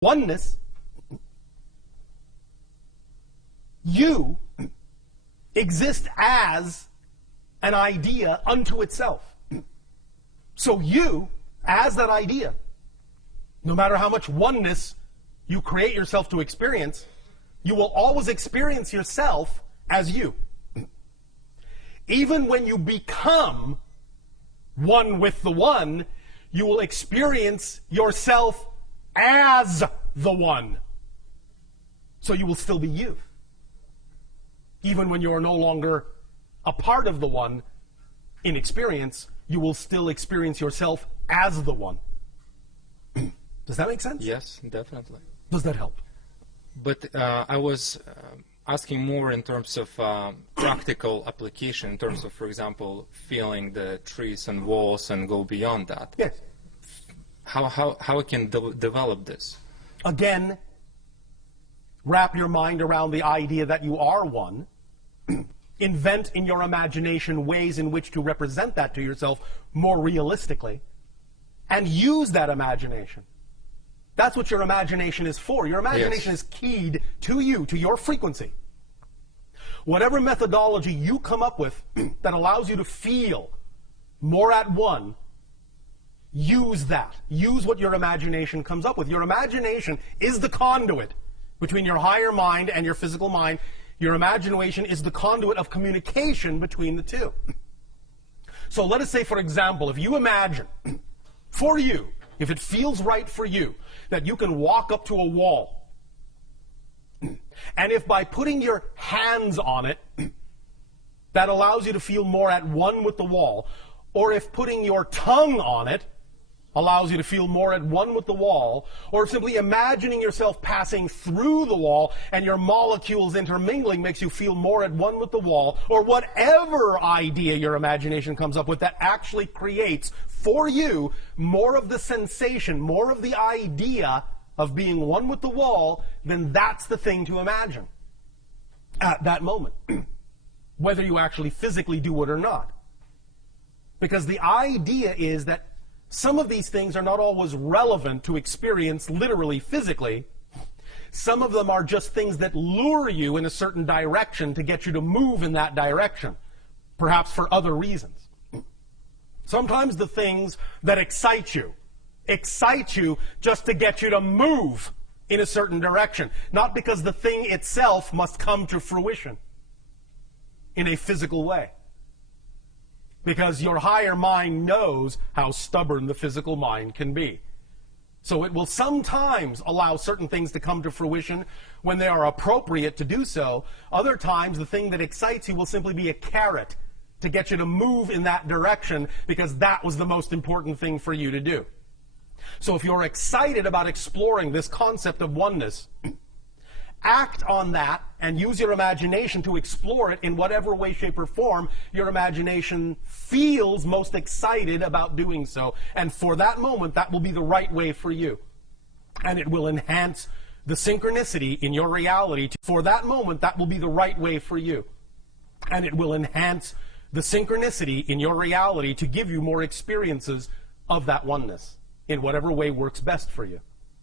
oneness, you exist as an idea unto itself. So you, as that idea, no matter how much oneness you create yourself to experience, you will always experience yourself as you. Even when you become one with the one, you will experience yourself as the one. So you will still be you. Even when you are no longer a part of the one in experience, you will still experience yourself as the one. Does that make sense? Yes, definitely. Does that help? But I was asking more in terms of practical application, in terms of, for example, feeling the trees and walls and go beyond that. Yes. How I can develop this? Again, wrap your mind around the idea that you are one. Invent in your imagination ways in which to represent that to yourself more realistically. And use that imagination. That's what your imagination is for. Your imagination is keyed to you, to your frequency. Whatever methodology you come up with that allows you to feel more at one, use that. Use what your imagination comes up with. Your imagination is the conduit between your higher mind and your physical mind. Your imagination is the conduit of communication between the two. So let us say, for example, if you imagine, for you, if it feels right for you, that you can walk up to a wall, and if by putting your hands on it, that allows you to feel more at one with the wall, or if putting your tongue on it allows you to feel more at one with the wall, or simply imagining yourself passing through the wall and your molecules intermingling makes you feel more at one with the wall, or whatever idea your imagination comes up with that actually creates for you more of the sensation, more of the idea of being one with the wall, then that's the thing to imagine at that moment, whether you actually physically do it or not. Because the idea is that some of these things are not always relevant to experience literally, physically. Some of them are just things that lure you in a certain direction to get you to move in that direction, perhaps for other reasons. Sometimes the things that excite you just to get you to move in a certain direction, not because the thing itself must come to fruition in a physical way. Because your higher mind knows how stubborn the physical mind can be. So it will sometimes allow certain things to come to fruition when they are appropriate to do so. Other times, the thing that excites you will simply be a carrot to get you to move in that direction because that was the most important thing for you to do. So if you're excited about exploring this concept of oneness, act on that and use your imagination to explore it in whatever way, shape, or form your imagination feels most excited about doing so. And for that moment, that will be the right way for you. And it will enhance the synchronicity in your reality. For that moment, that will be the right way for you. And it will enhance the synchronicity in your reality to give you more experiences of that oneness in whatever way works best for you.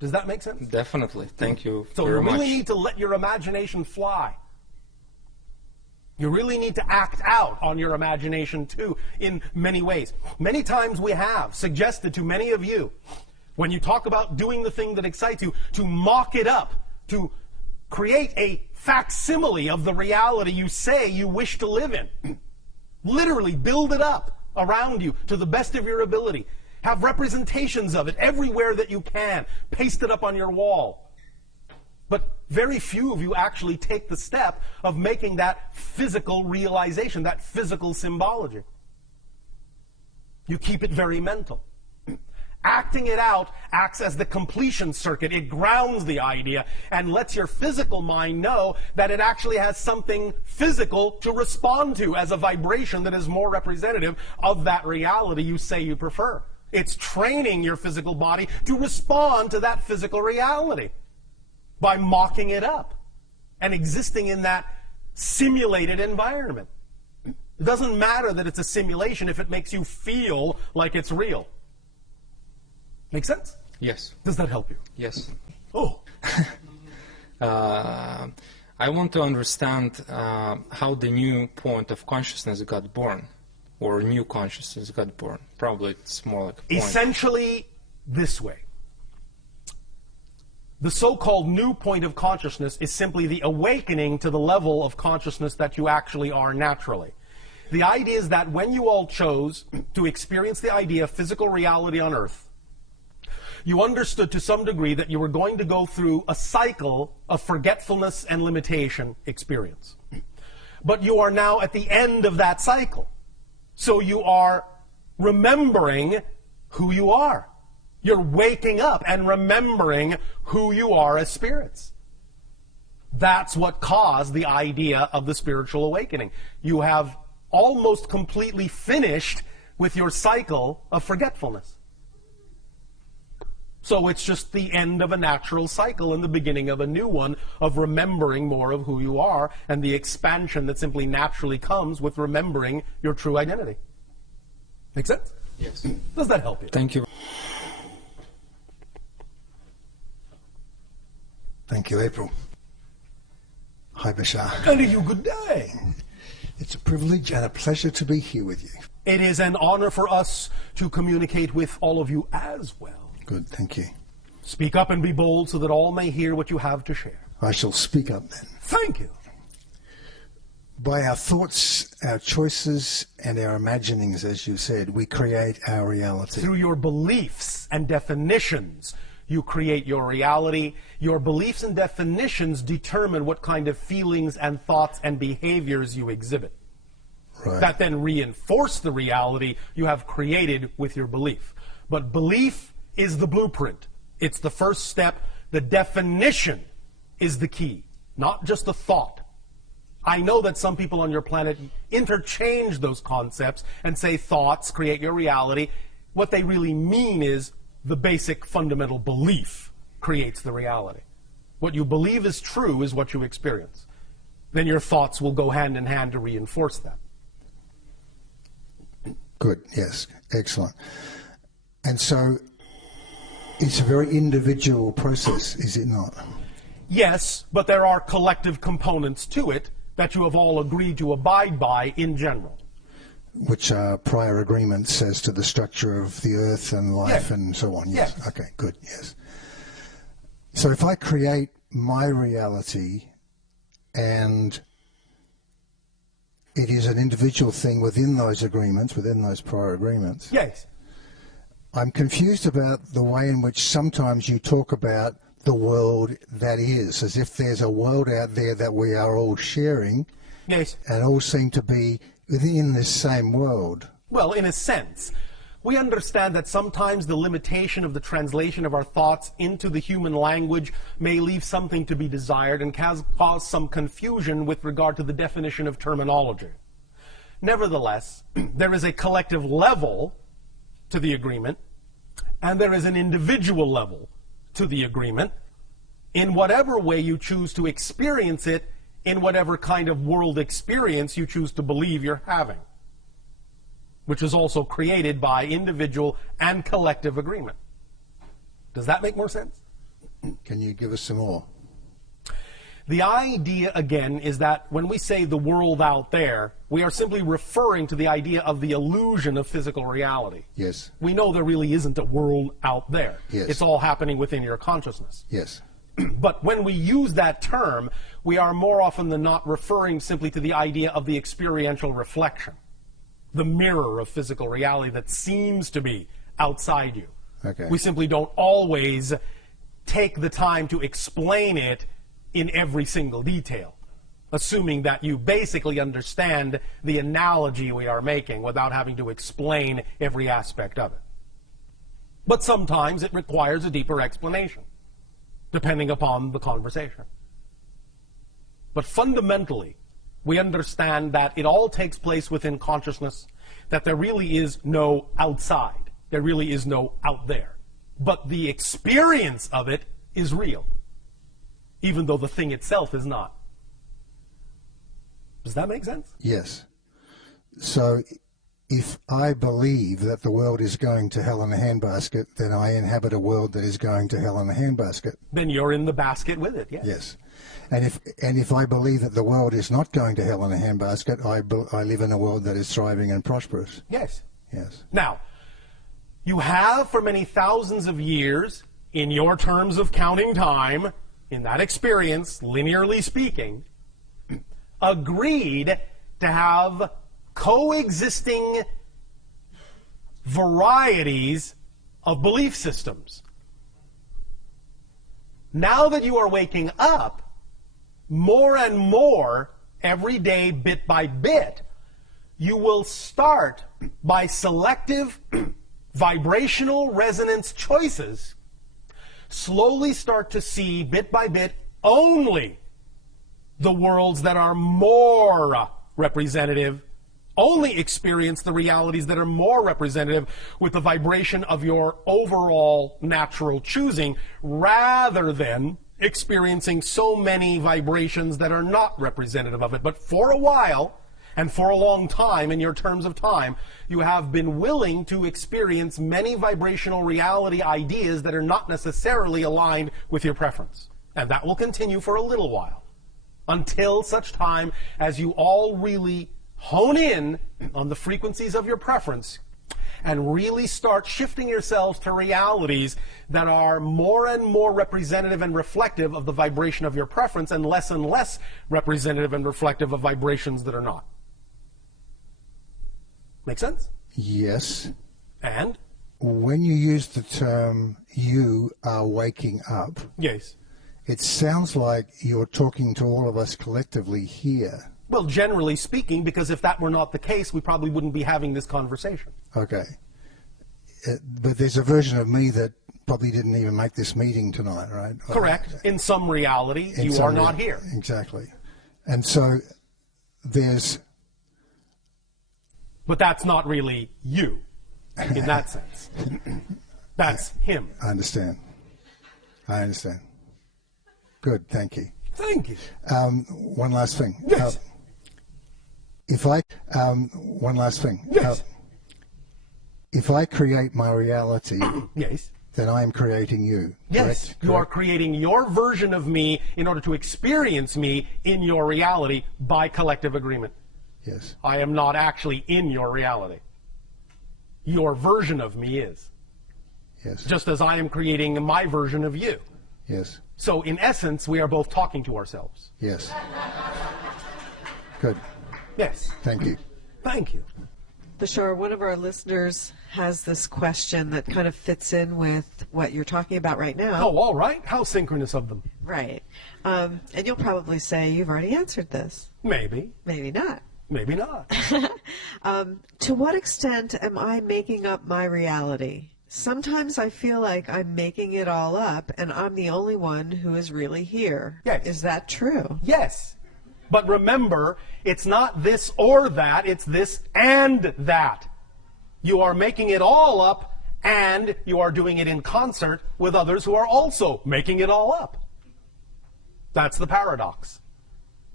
Does that make sense? Definitely. Thank you So very you really much. need to let your imagination fly. You really need to act out on your imagination too in many ways. Many times we have suggested to many of you, when you talk about doing the thing that excites you, to mock it up, to create a facsimile of the reality you say you wish to live in. Literally build it up around you to the best of your ability. Have representations of it everywhere that you can. Paste it up on your wall. But very few of you actually take the step of making that physical realization, that physical symbology. You keep it very mental. Acting it out acts as the completion circuit. It grounds the idea and lets your physical mind know that it actually has something physical to respond to as a vibration that is more representative of that reality you say you prefer. It's training your physical body to respond to that physical reality by mocking it up and existing in that simulated environment. It doesn't matter that it's a simulation if it makes you feel like it's real. Make sense? Yes. Does that help you? Yes. Oh. I want to understand how the new point of consciousness got born, or new consciousness got born. Probably it's more like a point. Essentially this way. The so-called new point of consciousness is simply the awakening to the level of consciousness that you actually are naturally. The idea is that when you all chose to experience the idea of physical reality on Earth, you understood to some degree that you were going to go through a cycle of forgetfulness and limitation experience. But you are now at the end of that cycle. So you are remembering who you are. You're waking up and remembering who you are as spirits. That's what caused the idea of the spiritual awakening. You have almost completely finished with your cycle of forgetfulness. So it's just the end of a natural cycle and the beginning of a new one of remembering more of who you are and the expansion that simply naturally comes with remembering your true identity. Make sense? Yes. Does that help you? Thank you. Thank you, April. Hi, Bashar. And you good day. It's a privilege and a pleasure to be here with you. It is an honor for us to communicate with all of you as well. Good, thank you. Speak up and be bold so that all may hear what you have to share. I shall speak up then. Thank you. By our thoughts, our choices, and our imaginings, as you said, we create our reality. Through your beliefs and definitions, you create your reality. Your beliefs and definitions determine what kind of feelings and thoughts and behaviors you exhibit. Right. That then reinforce the reality you have created with your belief. But belief is the blueprint. It's the first step. The definition is the key, not just the thought. I know that some people on your planet interchange those concepts and say thoughts create your reality. What they really mean is the basic fundamental belief creates the reality. What you believe is true is what you experience. Then your thoughts will go hand in hand to reinforce that. Good, yes, excellent. And so it's a very individual process, is it not? Yes, but there are collective components to it that you have all agreed to abide by in general. Which are prior agreements as to the structure of the earth and life Yeah. and so on. Yes. Yes. Okay, good, yes. So if I create my reality and it is an individual thing within those agreements, within those prior agreements, Yes. I'm confused about the way in which sometimes you talk about the world that is, as if there's a world out there that we are all sharing Yes. and all seem to be within this same world. Well, in a sense, we understand that sometimes the limitation of the translation of our thoughts into the human language may leave something to be desired and cause some confusion with regard to the definition of terminology. Nevertheless, there is a collective level to the agreement, and there is an individual level to the agreement, in whatever way you choose to experience it, in whatever kind of world experience you choose to believe you're having, which is also created by individual and collective agreement. Does that make more sense? Can you give us some more? The idea, again, is that when we say the world out there, we are simply referring to the idea of the illusion of physical reality. Yes. We know there really isn't a world out there. Yes. It's all happening within your consciousness. Yes. But when we use that term, we are more often than not referring simply to the idea of the experiential reflection, the mirror of physical reality that seems to be outside you. Okay. We simply don't always take the time to explain it in every single detail, assuming that you basically understand the analogy we are making without having to explain every aspect of it. But sometimes it requires a deeper explanation, depending upon the conversation. But fundamentally, we understand that it all takes place within consciousness, that there really is no outside, there really is no out there. But the experience of it is real, even though the thing itself is not. Does that make sense? Yes. So if I believe that the world is going to hell in a handbasket, then I inhabit a world that is going to hell in a handbasket. Then you're in the basket with it, yes. Yes. And if I believe that the world is not going to hell in a handbasket, I live in a world that is thriving and prosperous. Yes. Yes. Now, you have for many thousands of years, in your terms of counting time, in that experience, linearly speaking, agreed to have coexisting varieties of belief systems. Now that you are waking up, more and more, every day, bit by bit, you will start by selective vibrational resonance choices, slowly start to see, bit by bit, only the worlds that are more representative, only experience the realities that are more representative with the vibration of your overall natural choosing, rather than experiencing so many vibrations that are not representative of it. But for a while, and for a long time, in your terms of time, you have been willing to experience many vibrational reality ideas that are not necessarily aligned with your preference. And that will continue for a little while, until such time as you all really hone in on the frequencies of your preference and really start shifting yourselves to realities that are more and more representative and reflective of the vibration of your preference, and less representative and reflective of vibrations that are not. Make sense? Yes. And? When you use the term, you are waking up, Yes. it sounds like you're talking to all of us collectively here. Well, generally speaking, because if that were not the case, we probably wouldn't be having this conversation. Okay. But there's a version of me that probably didn't even make this meeting tonight, right? Correct. In some reality, you are not here. Exactly. And so there's... But that's not really you, in that sense. That's him. I understand. I understand. Good, thank you. Thank you. One last thing. Yes. One last thing. Yes. If I create my reality, Yes. then I am creating you. Yes. Correct? You are creating your version of me in order to experience me in your reality by collective agreement. Yes. I am not actually in your reality. Your version of me is. Yes. Just as I am creating my version of you. Yes. So in essence, we are both talking to ourselves. Yes. Good. Yes. Thank you. Thank you. Bashar, one of our listeners has this question that kind of fits in with what you're talking about right now. Oh, all right. How synchronous of them. Right. And you'll probably say you've already answered this. Maybe. Maybe not. Maybe not. To what extent am I making up my reality? Sometimes I feel like I'm making it all up and I'm the only one who is really here. Yes. Is that true? Yes. But remember, it's not this or that, it's this and that. You are making it all up, and you are doing it in concert with others who are also making it all up. That's the paradox.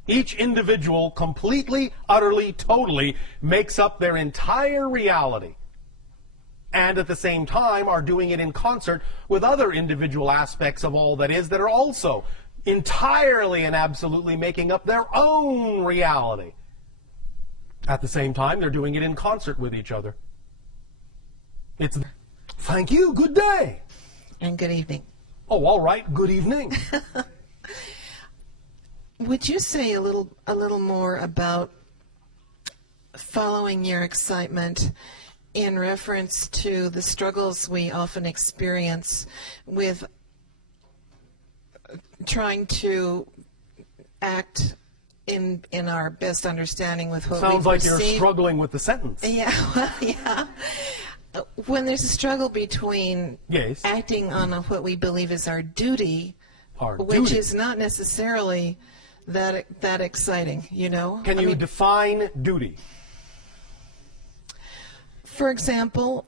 Each individual completely, utterly, totally makes up their entire reality, and at the same time are doing it in concert with other individual aspects of all that is that are also entirely and absolutely making up their own reality. At the same time, they're doing it in concert with each other. It's thank you, good day. And good evening. Oh, all right, good evening. Would you say a little more about following your excitement in reference to the struggles we often experience with trying to act in our best understanding with what Sounds we like perceive. you're struggling with the sentence. Yeah, well, yeah. When there's a struggle between Yes. acting on what we believe is our duty, Our which duty. is not necessarily that exciting, you know? Can you define duty? For example,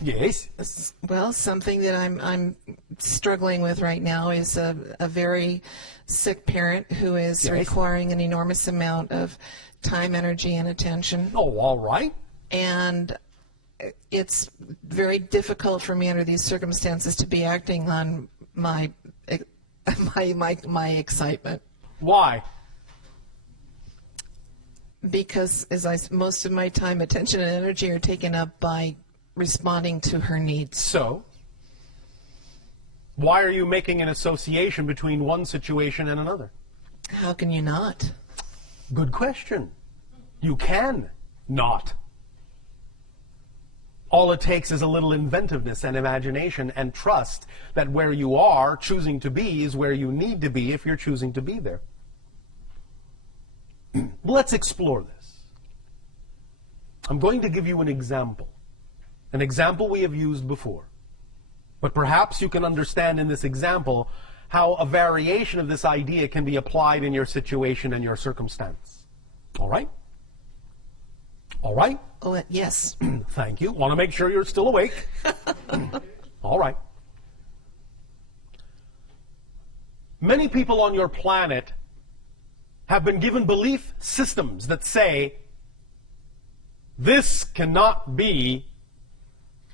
Yes. well, something that I'm struggling with right now is a very sick parent who is Yes. requiring an enormous amount of time, energy, and attention. Oh, all right. and it's very difficult for me under these circumstances to be acting on my excitement. Why? Because most of my time, attention, and energy are taken up by responding to her needs. So, why are you making an association between one situation and another? How can you not? Good question. You can not. All it takes is a little inventiveness and imagination and trust that where you are choosing to be is where you need to be if you're choosing to be there. Let's explore this. I'm going to give you an example we have used before. But perhaps you can understand in this example how a variation of this idea can be applied in your situation and your circumstance. All right? All right? Oh, yes. Thank you. Want to make sure you're still awake. All right. Many people on your planet have been given belief systems that say, this cannot be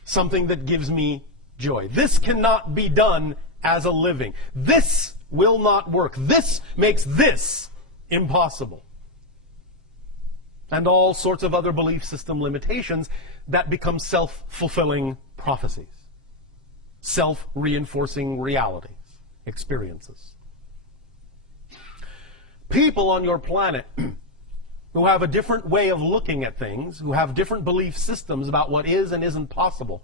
something that gives me joy. This cannot be done as a living. This will not work. This makes this impossible. And all sorts of other belief system limitations that become self-fulfilling prophecies, self-reinforcing realities, experiences. People on your planet who have a different way of looking at things, who have different belief systems about what is and isn't possible,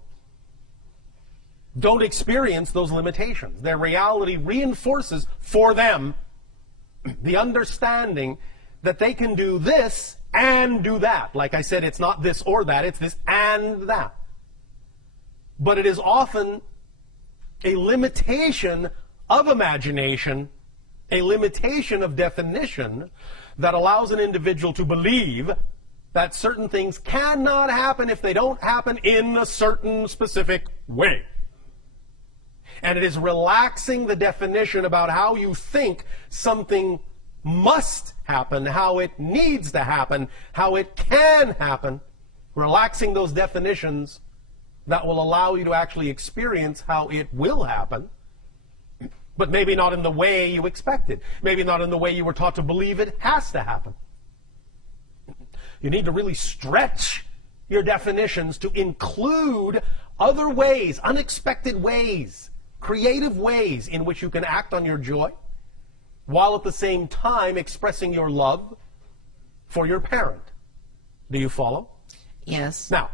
don't experience those limitations. Their reality reinforces for them the understanding that they can do this and do that. Like I said, it's not this or that, it's this and that. But it is often a limitation of imagination, a limitation of definition that allows an individual to believe that certain things cannot happen if they don't happen in a certain specific way. And it is relaxing the definition about how you think something must happen, how it needs to happen, how it can happen, relaxing those definitions that will allow you to actually experience how it will happen, but maybe not in the way you expected, maybe not in the way you were taught to believe it has to happen. You need to really stretch your definitions to include other ways, unexpected ways, creative ways in which you can act on your joy, while at the same time expressing your love for your parent. Do you follow? Yes. Now,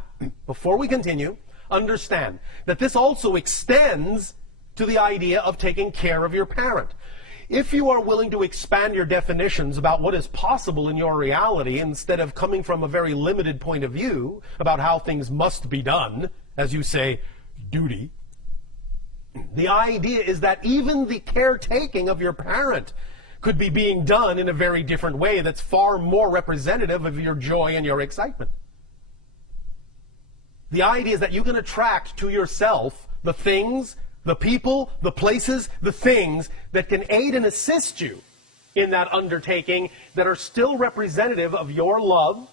before we continue, understand that this also extends to the idea of taking care of your parent. If you are willing to expand your definitions about what is possible in your reality instead of coming from a very limited point of view about how things must be done, as you say, duty, the idea is that even the caretaking of your parent could be being done in a very different way that's far more representative of your joy and your excitement. The idea is that you can attract to yourself the things, the people, the places, the things that can aid and assist you in that undertaking that are still representative of your love,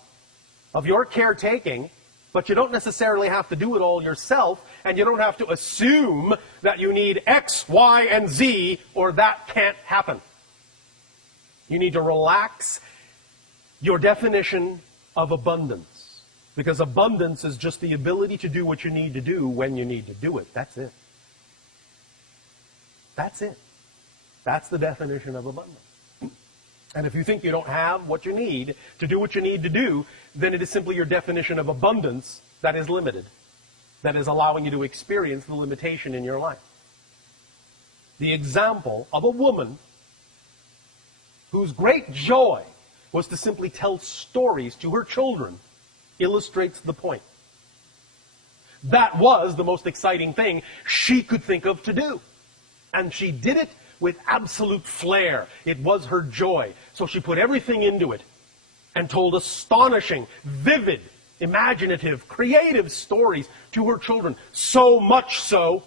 of your caretaking, but you don't necessarily have to do it all yourself, and you don't have to assume that you need X, Y, and Z, or that can't happen. You need to relax your definition of abundance, because abundance is just the ability to do what you need to do when you need to do it. That's it. That's it. That's the definition of abundance. And if you think you don't have what you need to do what you need to do, then it is simply your definition of abundance that is limited, that is allowing you to experience the limitation in your life. The example of a woman whose great joy was to simply tell stories to her children illustrates the point. That was the most exciting thing she could think of to do. And she did it with absolute flair. It was her joy. So she put everything into it and told astonishing, vivid, imaginative, creative stories to her children. So much so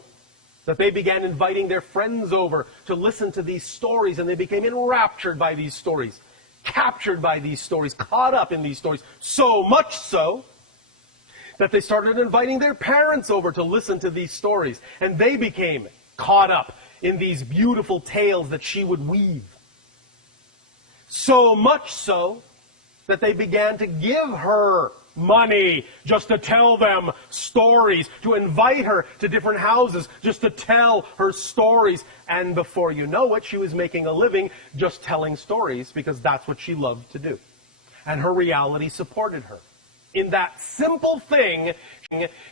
that they began inviting their friends over to listen to these stories, and they became enraptured by these stories, captured by these stories, caught up in these stories. So much so that they started inviting their parents over to listen to these stories. And they became caught up in these beautiful tales that she would weave. So much so that they began to give her money just to tell them stories, to invite her to different houses just to tell her stories. And before you know it, she was making a living just telling stories because that's what she loved to do. And her reality supported her. In that simple thing,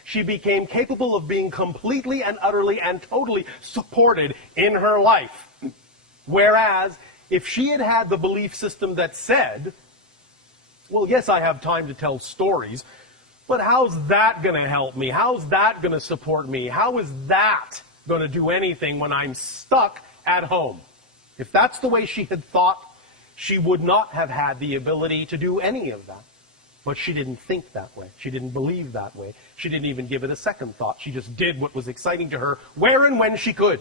she became capable of being completely and utterly and totally supported in her life. Whereas, if she had had the belief system that said, well, yes, I have time to tell stories, but how's that going to help me? How's that going to support me? How is that going to do anything when I'm stuck at home? If that's the way she had thought, she would not have had the ability to do any of that. But she didn't think that way. She didn't believe that way. She didn't even give it a second thought. She just did what was exciting to her, where and when she could.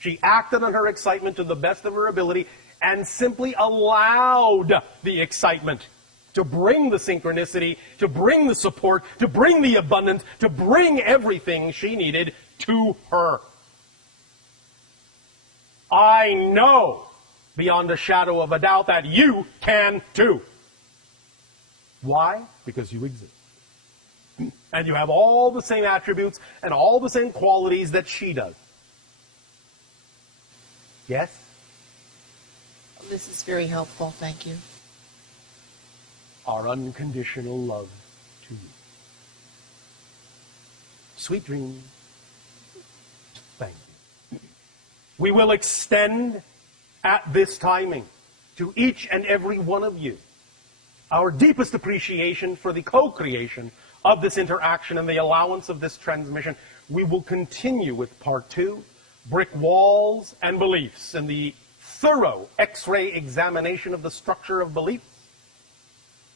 She acted on her excitement to the best of her ability and simply allowed the excitement to bring the synchronicity, to bring the support, to bring the abundance, to bring everything she needed to her. I know beyond a shadow of a doubt that you can too. Why? Because you exist. And you have all the same attributes and all the same qualities that she does. Yes? This is very helpful. Thank you. Our unconditional love to you. Sweet dreams. Thank you. We will extend at this timing to each and every one of you our deepest appreciation for the co-creation of this interaction and the allowance of this transmission. We will continue with part 2, brick walls and beliefs, and the thorough X-ray examination of the structure of beliefs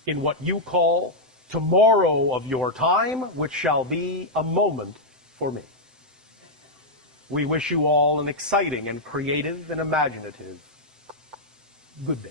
in what you call tomorrow of your time, which shall be a moment for me. We wish you all an exciting and creative and imaginative good day.